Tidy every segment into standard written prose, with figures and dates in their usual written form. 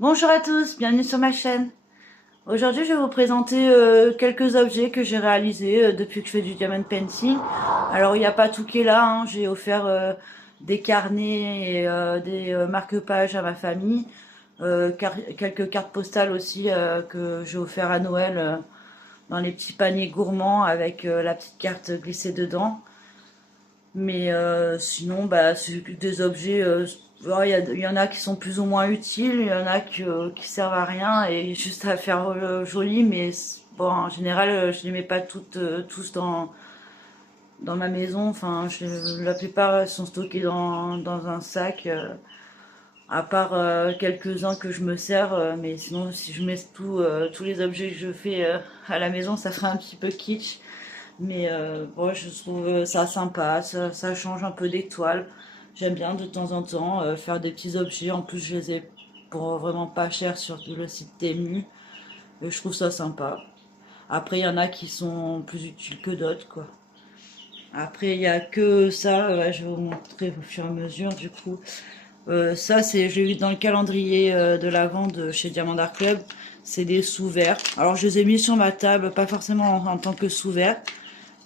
Bonjour à tous, bienvenue sur ma chaîne. Aujourd'hui, je vais vous présenter quelques objets que j'ai réalisés depuis que je fais du diamond painting. Alors, il n'y a pas tout qui est là, hein. J'ai offert des carnets et des marque-pages à ma famille, quelques cartes postales aussi que j'ai offert à Noël dans les petits paniers gourmands avec la petite carte glissée dedans. Mais sinon, bah, c'est des objets. Il y en a qui sont plus ou moins utiles, il y en a qui servent à rien et juste à faire joli. Mais bon, en général, je les mets pas toutes, tous dans ma maison. Enfin, la plupart sont stockés dans un sac, à part quelques-uns que je me sers. Mais sinon, si je mets tous les objets que je fais à la maison, ça ferait un petit peu kitsch. Mais bon, je trouve ça sympa, ça change un peu des toiles. J'aime bien de temps en temps faire des petits objets. En plus, je les ai pour vraiment pas cher sur le site Temu. Et je trouve ça sympa. Après, il y en a qui sont plus utiles que d'autres, quoi. Après, il y a que ça, ouais, je vais vous montrer au fur et à mesure, du coup. Ça, je l'ai vu dans le calendrier de la vente chez Diamant Art Club. C'est des sous-verts. Alors, je les ai mis sur ma table, pas forcément en tant que sous-verts.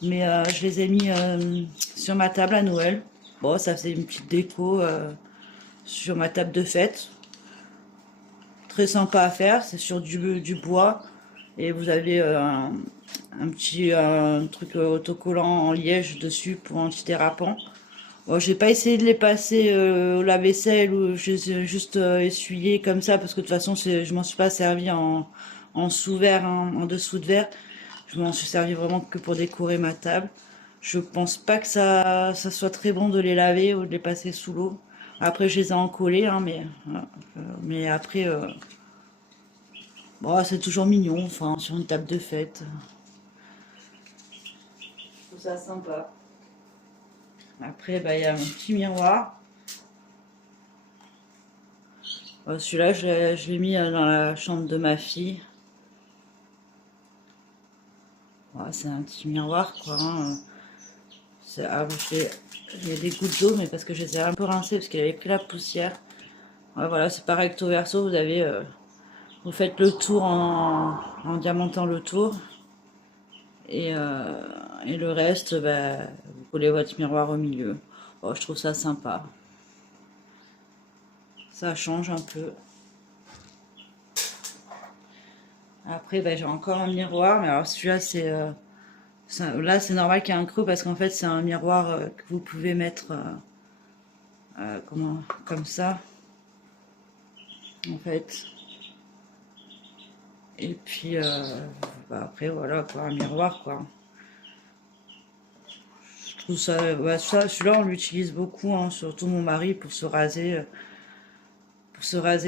Mais je les ai mis sur ma table à Noël. Bon, ça faisait une petite déco sur ma table de fête. Très sympa à faire, c'est sur du bois. Et vous avez un petit truc autocollant en liège dessus pour antidérapant. Bon, j'ai pas essayé de les passer au lave-vaisselle ou je les ai juste essuyés comme ça parce que de toute façon je m'en suis pas servi en sous-verre, hein, en dessous de verre. Je m'en suis servi vraiment que pour décorer ma table. Je pense pas que ça soit très bon de les laver ou de les passer sous l'eau. Après, je les ai encollés, hein, mais, voilà. Mais après, bon, c'est toujours mignon, enfin, sur une table de fête. Je trouve ça sympa. Après, bah, il y a mon petit miroir. Celui-là, je l'ai mis dans la chambre de ma fille. Ouais, c'est un petit miroir, quoi, hein. J'ai des gouttes d'eau, mais parce que je les ai un peu rincées, parce qu'il avait pris la poussière. Ouais, voilà, c'est pareil recto verso, vous faites le tour en diamantant le tour. Et, euh, et le reste, bah, vous collez votre miroir au milieu. Oh, je trouve ça sympa. Ça change un peu. Après, bah, j'ai encore un miroir, mais alors celui-là, là, c'est normal qu'il y ait un creux parce qu'en fait, c'est un miroir que vous pouvez mettre comme ça, en fait. Et puis, bah, après, voilà, quoi, un miroir, quoi. Je trouve ça, bah, celui-là, on l'utilise beaucoup, hein, surtout mon mari pour se raser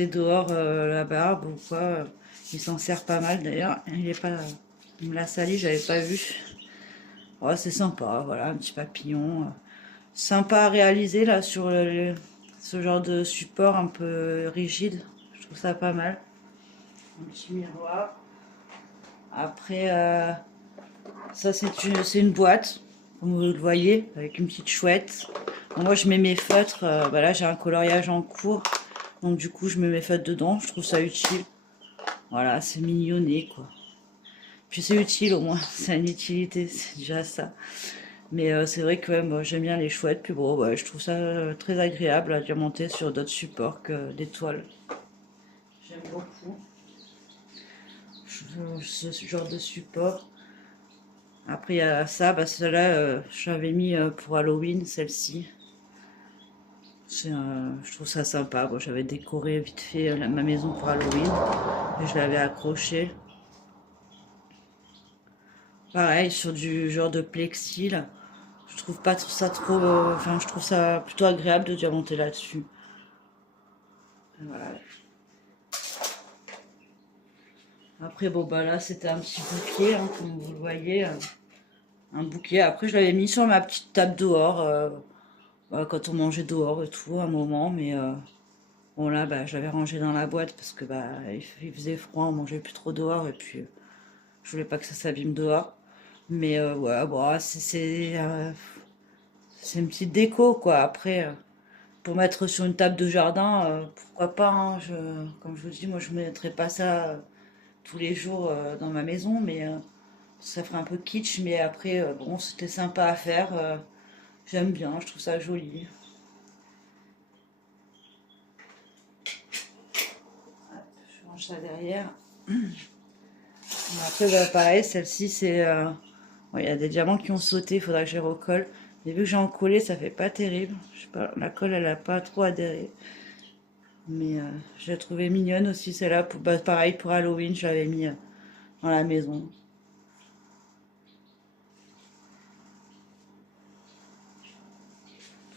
dehors la barbe ou quoi. Il s'en sert pas mal d'ailleurs. Il me l'a sali, j'avais pas vu. Oh, c'est sympa, voilà, un petit papillon. Sympa à réaliser là sur ce genre de support un peu rigide. Je trouve ça pas mal. Un petit miroir. Après, ça c'est une boîte, comme vous le voyez, avec une petite chouette. Bon, moi je mets mes feutres. Bah là j'ai un coloriage en cours. Donc du coup je mets mes feutres dedans. Je trouve ça utile. Voilà, c'est mignonné quoi. Puis c'est utile au moins, c'est une utilité, c'est déjà ça. Mais c'est vrai que ouais, moi, j'aime bien les chouettes, puis bon, ouais, je trouve ça très agréable à diamanter sur d'autres supports que des toiles. J'aime beaucoup ce genre de support. Après, il y a ça, bah, celle-là, j'avais mis pour Halloween, celle-ci. Je trouve ça sympa. Bon, j'avais décoré vite fait ma maison pour Halloween et je l'avais accrochée. Pareil, sur du genre de plexi, là. Je trouve pas ça trop. Enfin, je trouve ça plutôt agréable de diamanter là-dessus. Voilà. Après, bon, bah là, c'était un petit bouquet, hein, comme vous le voyez. Un bouquet. Après, je l'avais mis sur ma petite table dehors, quand on mangeait dehors et tout, un moment. Mais bon, là, bah, je l'avais rangé dans la boîte parce que bah, il faisait froid, on mangeait plus trop dehors. Et puis, je voulais pas que ça s'abîme dehors. Mais ouais, bon, c'est une petite déco, quoi. Après. pour mettre sur une table de jardin, pourquoi pas, hein, comme je vous dis, moi je ne mettrais pas ça tous les jours dans ma maison, mais ça ferait un peu kitsch, mais après, bon, c'était sympa à faire. J'aime bien, je trouve ça joli. Je range ça derrière. Après, bah, pareil, celle-ci, c'est... bon, il y a des diamants qui ont sauté, il faudra que je les recolle. Mais vu que j'ai en collé, ça fait pas terrible. Je sais pas, la colle, elle a pas trop adhéré. Mais je l'ai trouvée mignonne aussi, celle-là. Bah, pareil, pour Halloween, je l'avais mis dans la maison.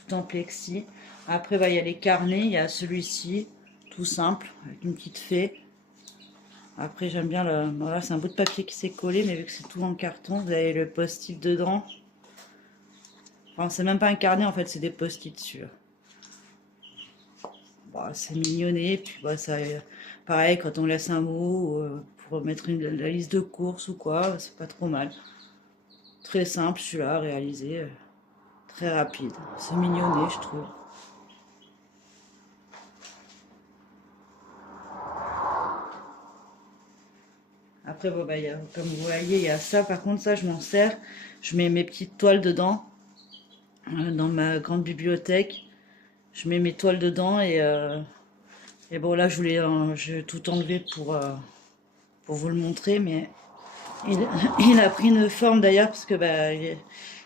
Tout en plexi. Après, bah, il y a les carnets, il y a celui-ci, tout simple, avec une petite fée. Après, j'aime bien le... Voilà, c'est un bout de papier qui s'est collé, mais vu que c'est tout en carton, vous avez le post-it dedans. Enfin, c'est même pas un carnet, en fait, c'est des post-it dessus. Bah, c'est mignonné, puis bah, ça, pareil, quand on laisse un mot pour mettre la liste de courses ou quoi, c'est pas trop mal. Très simple, celui-là, à réaliser, très rapide. C'est mignonné, je trouve. Après, bon, bah, comme vous voyez, il y a ça. Par contre, ça, je m'en sers. Je mets mes petites toiles dedans, dans ma grande bibliothèque. Je mets mes toiles dedans et bon, là, je vais tout enlever pour vous le montrer, mais il a pris une forme d'ailleurs, parce que bah,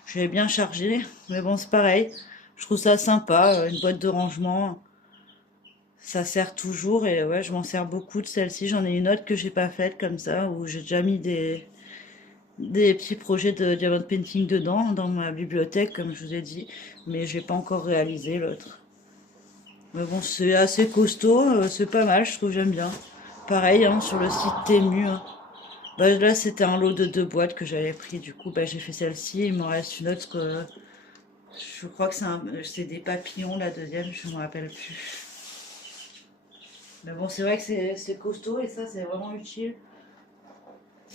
je l'ai bien chargé. Mais bon, c'est pareil. Je trouve ça sympa, une boîte de rangement. Ça sert toujours et ouais, je m'en sers beaucoup de celle-ci. J'en ai une autre que j'ai pas faite comme ça, où j'ai déjà mis des petits projets de diamond painting dedans, dans ma bibliothèque, comme je vous ai dit. Mais j'ai pas encore réalisé l'autre. Mais bon, c'est assez costaud, c'est pas mal, je trouve, j'aime bien. Pareil, hein, sur le site Temu. Hein. Bah, là, c'était un lot de 2 boîtes que j'avais pris. Du coup, bah, j'ai fait celle-ci. Il m'en reste une autre que je crois que c'est des papillons, la deuxième, je ne me rappelle plus. Mais bon, c'est vrai que c'est costaud et ça, c'est vraiment utile.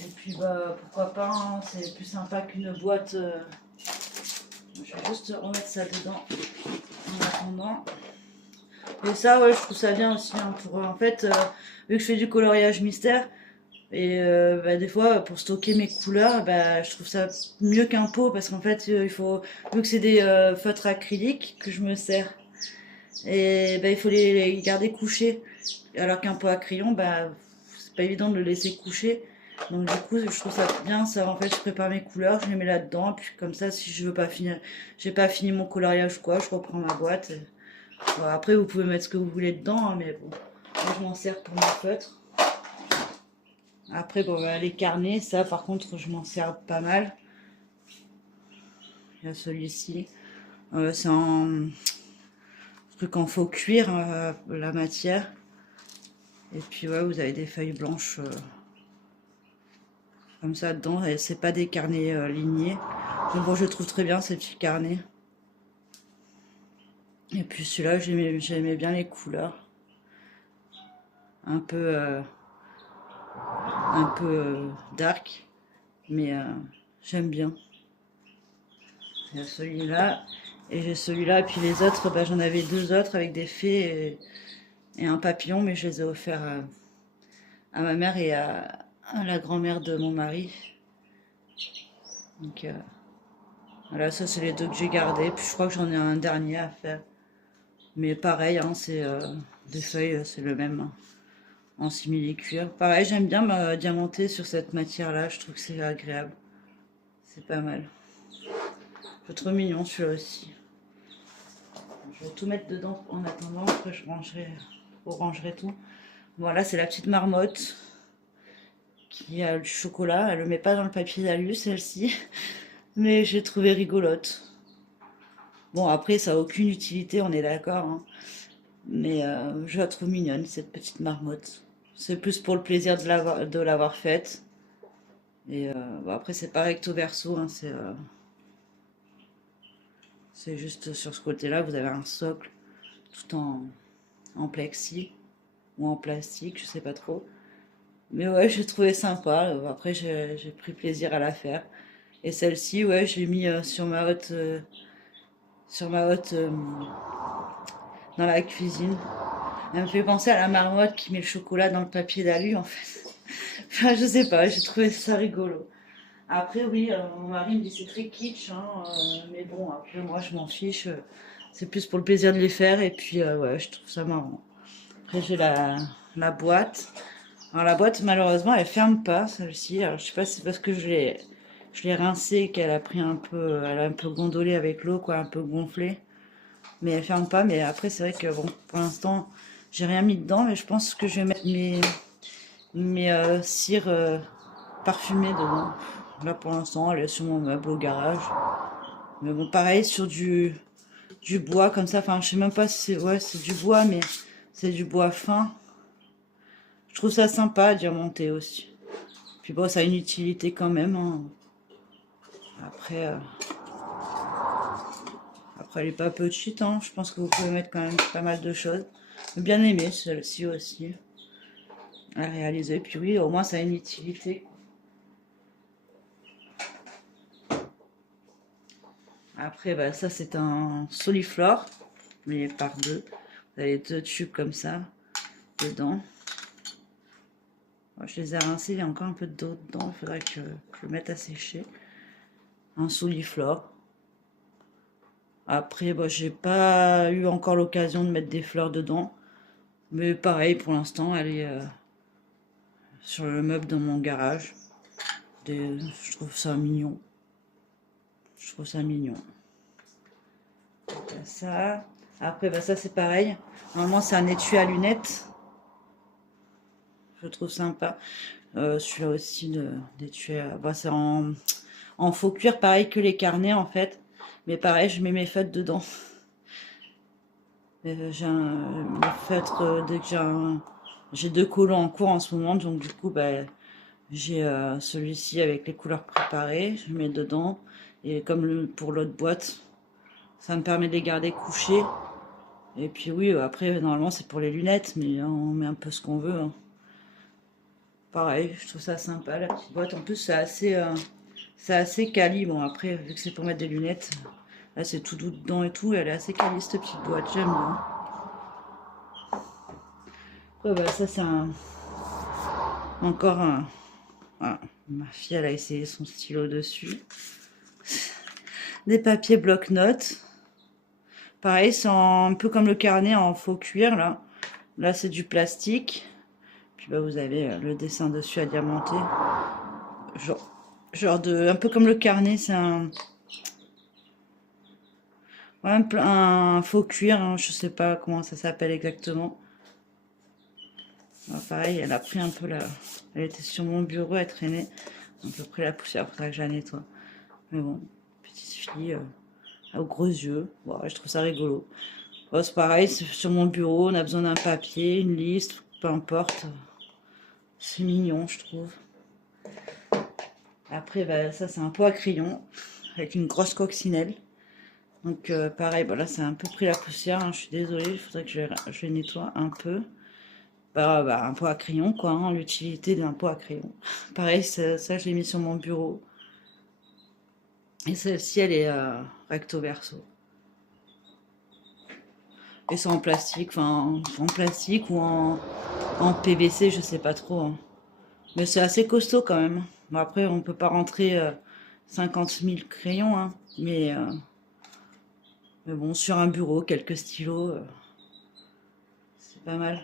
Et puis, bah, pourquoi pas, hein, c'est plus sympa qu'une boîte. Je vais juste remettre ça dedans en attendant. Et ça, ouais, je trouve ça bien aussi. Hein, en fait, vu que je fais du coloriage mystère, et bah, des fois, pour stocker mes couleurs, bah, je trouve ça mieux qu'un pot parce qu'en fait, vu que c'est des feutres acryliques que je me sers, et bah, il faut les garder couchés. Alors qu'un pot à crayon, bah, c'est pas évident de le laisser coucher. Donc du coup, je trouve ça bien. Ça, en fait, je prépare mes couleurs, je les mets là-dedans. Puis comme ça, si je veux pas finir, j'ai pas fini mon coloriage ou quoi, je reprends ma boîte. Bon, après, vous pouvez mettre ce que vous voulez dedans, hein, mais bon, moi, je m'en sers pour mes feutres. Après, bon, bah, les carnets, ça, par contre, je m'en sers pas mal. Il y a celui-ci. C'est un truc en faux cuir, la matière. Et puis, ouais, vous avez des feuilles blanches comme ça dedans. Et c'est pas des carnets lignés. Mais bon, je trouve très bien ces petits carnets. Et puis celui-là, j'aimais bien les couleurs. Un peu, dark. Mais j'aime bien. Il y a celui-là. Et j'ai celui-là. Et puis les autres, bah, j'en avais 2 autres avec des fées et un papillon. Mais je les ai offerts à ma mère et à la grand-mère de mon mari. Donc voilà, ça c'est les 2 que j'ai gardés. Puis je crois que j'en ai un dernier à faire. Mais pareil, hein, c'est des feuilles, c'est le même. Hein, en simili-cuir. Pareil, j'aime bien me diamanter sur cette matière-là. Je trouve que c'est agréable. C'est pas mal. Je trouve mignon celui-là aussi. Je vais tout mettre dedans en attendant. Après, je rangerai tout. Voilà, c'est la petite marmotte qui a du chocolat. Elle le met pas dans le papier d'alu, celle-ci. Mais j'ai trouvé rigolote. Bon, après, ça n'a aucune utilité, on est d'accord. Hein. Mais je la trouve mignonne, cette petite marmotte. C'est plus pour le plaisir de l'avoir faite. Et bon, après, c'est pas recto verso. Hein, c'est juste sur ce côté-là, vous avez un socle tout en plexi ou en plastique, je sais pas trop. Mais ouais, j'ai trouvé sympa. Après, j'ai pris plaisir à la faire. Et celle-ci, ouais, j'ai mis sur ma haute dans la cuisine. Elle me fait penser à la marmotte qui met le chocolat dans le papier d'alu en fait. Enfin, je sais pas, j'ai trouvé ça rigolo. Après, oui, mon mari me dit c'est très kitsch, hein, mais bon, après, moi, je m'en fiche. C'est plus pour le plaisir de les faire, et puis, ouais, je trouve ça marrant. Après, j'ai la boîte. Alors, la boîte, malheureusement, elle ferme pas, celle-ci. Alors, je sais pas si c'est parce que je l'ai rincée, qu'elle a pris un peu, elle a un peu gondolé avec l'eau, quoi, un peu gonflé. Mais elle ferme pas, mais après, c'est vrai que, bon, pour l'instant, j'ai rien mis dedans, mais je pense que je vais mettre mes cires parfumées dedans. Là, pour l'instant, elle est sur mon meuble au garage. Mais bon, pareil, sur du bois comme ça. Enfin, je sais même pas si c'est... Ouais, c'est du bois, mais c'est du bois fin. Je trouve ça sympa à diamanter aussi. Puis bon, ça a une utilité quand même, hein. Après, après, elle est pas petite, hein. Je pense que vous pouvez mettre quand même pas mal de choses. J'ai bien aimé celle-ci aussi à réaliser. Puis oui, au moins, ça a une utilité. Après, bah, ça, c'est un soliflore, mais par deux. Vous avez deux tubes comme ça, dedans. Je les ai rincés, il y a encore un peu d'eau dedans. Il faudrait que je le mette à sécher. Un soliflore. Après, bah, j'ai pas eu encore l'occasion de mettre des fleurs dedans. Mais pareil, pour l'instant, elle est sur le meuble dans mon garage. Je trouve ça mignon. Je trouve ça mignon. Ça. Après, bah, ça c'est pareil. Normalement, c'est un étui à lunettes. Je trouve sympa. Celui-là aussi d'étui. Bah, c'est en faux cuir, pareil que les carnets en fait. Mais pareil, je mets mes feutres dedans. J'ai mes feutres, dès que j'ai deux colos en cours en ce moment, donc du coup, bah, j'ai celui-ci avec les couleurs préparées, je mets dedans. Et comme pour l'autre boîte, ça me permet de les garder couchés. Et puis oui, après, normalement, c'est pour les lunettes, mais on met un peu ce qu'on veut, hein. Pareil, je trouve ça sympa, la petite boîte. En plus, c'est assez quali. Bon, après, vu que c'est pour mettre des lunettes, là, c'est tout doux dedans et tout. Elle est assez quali, cette petite boîte. J'aime bien. Après, bah, ça, c'est encore un... Voilà. Ma fille, elle a essayé son stylo dessus. Des papiers bloc-notes. Pareil, c'est un peu comme le carnet en faux cuir, là. Là, c'est du plastique. Puis, bah, vous avez le dessin dessus à diamanter. Genre un peu comme le carnet, c'est un faux cuir, hein, je sais pas comment ça s'appelle exactement. Pareil, elle a pris un peu elle était sur mon bureau, elle traînait à peu près la poussière, il faudrait que je la nettoie. Mais bon, petite fille aux gros yeux, bon, je trouve ça rigolo. Bon, c'est pareil, c'est sur mon bureau, on a besoin d'un papier, une liste, peu importe. C'est mignon, je trouve. Après, bah, ça c'est un pot à crayon avec une grosse coccinelle. Donc pareil, bah, là c'est un peu pris la poussière, hein, je suis désolée, il faudrait que je les nettoie un peu. Bah, un pot à crayon, quoi, hein, l'utilité d'un pot à crayon. Pareil, ça je l'ai mis sur mon bureau. Et celle-ci, elle est recto verso. Et c'est en plastique, enfin en plastique ou en PVC, je sais pas trop, hein. Mais c'est assez costaud quand même. Bon, après, on peut pas rentrer 50 000 crayons, hein, mais bon, sur un bureau, quelques stylos, c'est pas mal.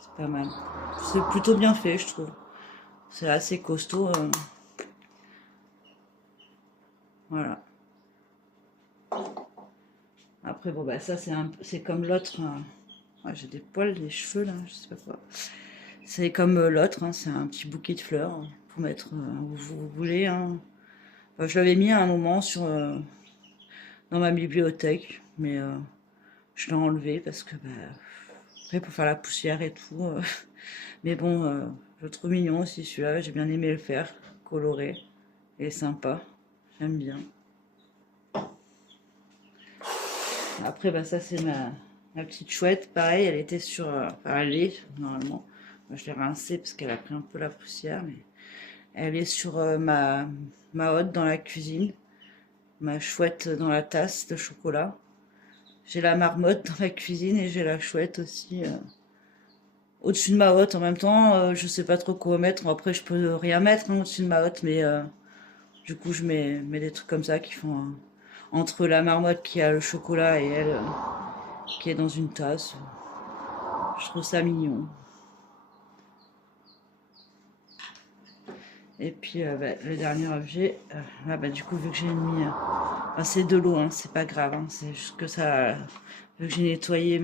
C'est pas mal. C'est plutôt bien fait, je trouve. C'est assez costaud. Voilà. Après, bon, bah, ça, c'est comme l'autre. Ouais, j'ai des poils, des cheveux, là, je sais pas quoi. C'est comme l'autre, hein, c'est un petit bouquet de fleurs pour mettre où vous voulez, hein. Enfin, je l'avais mis à un moment dans ma bibliothèque, mais je l'ai enlevé parce que, bah, après, pour faire la poussière et tout. Mais bon, je le trouve mignon aussi celui-là, j'ai bien aimé le faire, coloré et sympa, j'aime bien. Après, bah, ça c'est ma petite chouette, pareil, elle était sur... enfin, elle est, normalement. Moi, je l'ai rincée parce qu'elle a pris un peu la poussière, mais elle est sur ma hotte dans la cuisine, ma chouette dans la tasse de chocolat. J'ai la marmotte dans la cuisine et j'ai la chouette aussi au-dessus de ma hotte. En même temps, je sais pas trop quoi mettre. Après, je peux rien mettre hein, au-dessus de ma hotte, mais du coup, je mets des trucs comme ça qui font entre la marmotte qui a le chocolat et elle qui est dans une tasse. Je trouve ça mignon. Et puis bah, le dernier objet, bah, du coup vu que j'ai mis, bah, c'est de l'eau, hein, c'est pas grave, hein, c'est juste que ça, vu que j'ai nettoyé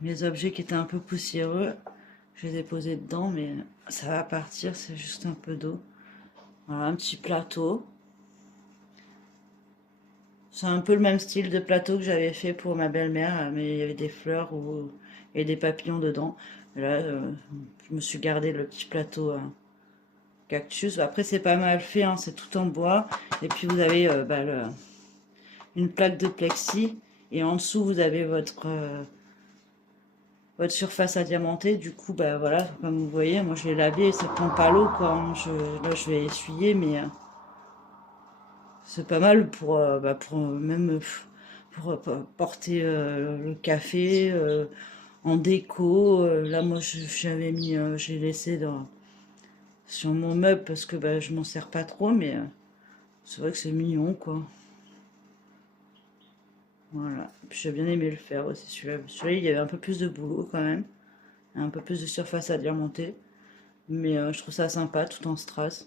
mes objets qui étaient un peu poussiéreux, je les ai posés dedans, mais ça va partir, c'est juste un peu d'eau. Voilà, un petit plateau. C'est un peu le même style de plateau que j'avais fait pour ma belle-mère, mais il y avait des fleurs et des papillons dedans. Et là, je me suis gardé le petit plateau. Cactus. Après, c'est pas mal fait, hein, c'est tout en bois. Et puis, vous avez bah, une plaque de plexi. Et en dessous, vous avez votre surface à diamanter. Du coup, bah, voilà, comme vous voyez, moi, je l'ai lavé et ça prend pas l'eau. Là, je vais essuyer, mais c'est pas mal pour même porter le café en déco. Là, moi, j'avais mis, j'ai laissé sur mon meuble parce que bah, je m'en sers pas trop, mais c'est vrai que c'est mignon, quoi. Voilà. Puis j'ai bien aimé le faire aussi, celui-là. Celui-là, il y avait un peu plus de boulot quand même, un peu plus de surface à diamanter, mais je trouve ça sympa, tout en strass.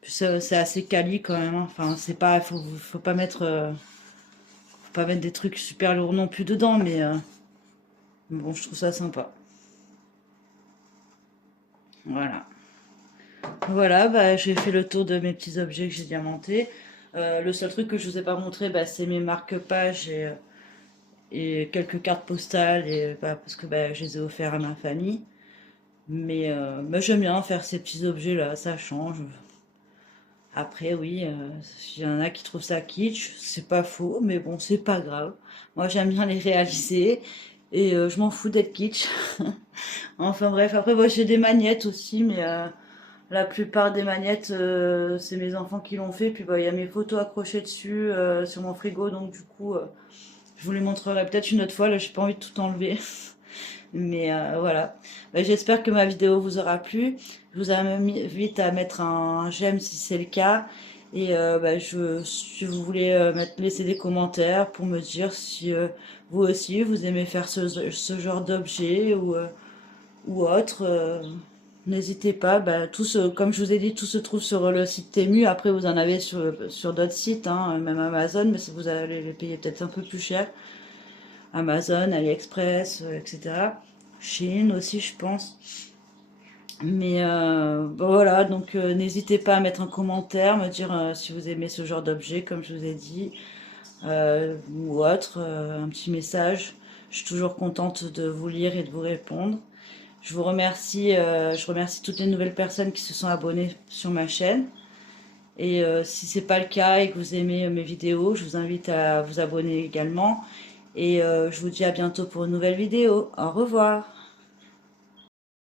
Puis c'est assez quali quand même, hein. Enfin, c'est pas, faut pas mettre des trucs super lourds non plus dedans, mais bon, je trouve ça sympa. Voilà. Voilà, bah, j'ai fait le tour de mes petits objets que j'ai diamantés. Le seul truc que je vous ai pas montré, bah, c'est mes marque-pages et quelques cartes postales, bah, parce que bah, je les ai offerts à ma famille. Mais bah, j'aime bien faire ces petits objets-là, ça change. Après, oui, il y en a qui trouvent ça kitsch, c'est pas faux, mais bon, c'est pas grave. Moi, j'aime bien les réaliser et je m'en fous d'être kitsch. Enfin bref, après, moi, j'ai des magnettes aussi, mais la plupart des magnettes, c'est mes enfants qui l'ont fait. Puis bah, il y a mes photos accrochées dessus sur mon frigo, donc du coup, je vous les montrerai peut-être une autre fois. Là, j'ai pas envie de tout enlever. Mais voilà. Bah, j'espère que ma vidéo vous aura plu. Je vous invite à mettre un j'aime si c'est le cas. Et bah, si vous voulez laisser des commentaires pour me dire si vous aussi vous aimez faire ce genre d'objet ou autre. N'hésitez pas. Bah, comme je vous ai dit, tout se trouve sur le site Temu. Après, vous en avez sur d'autres sites, hein, même Amazon, mais vous allez les payer peut-être un peu plus cher. Amazon, AliExpress, etc. Chine aussi, je pense. Mais bon, voilà, donc n'hésitez pas à mettre un commentaire, me dire si vous aimez ce genre d'objet, comme je vous ai dit, ou autre, un petit message. Je suis toujours contente de vous lire et de vous répondre. Je remercie toutes les nouvelles personnes qui se sont abonnées sur ma chaîne. Et si c'est pas le cas et que vous aimez mes vidéos, je vous invite à vous abonner également. Et je vous dis à bientôt pour une nouvelle vidéo. Au revoir.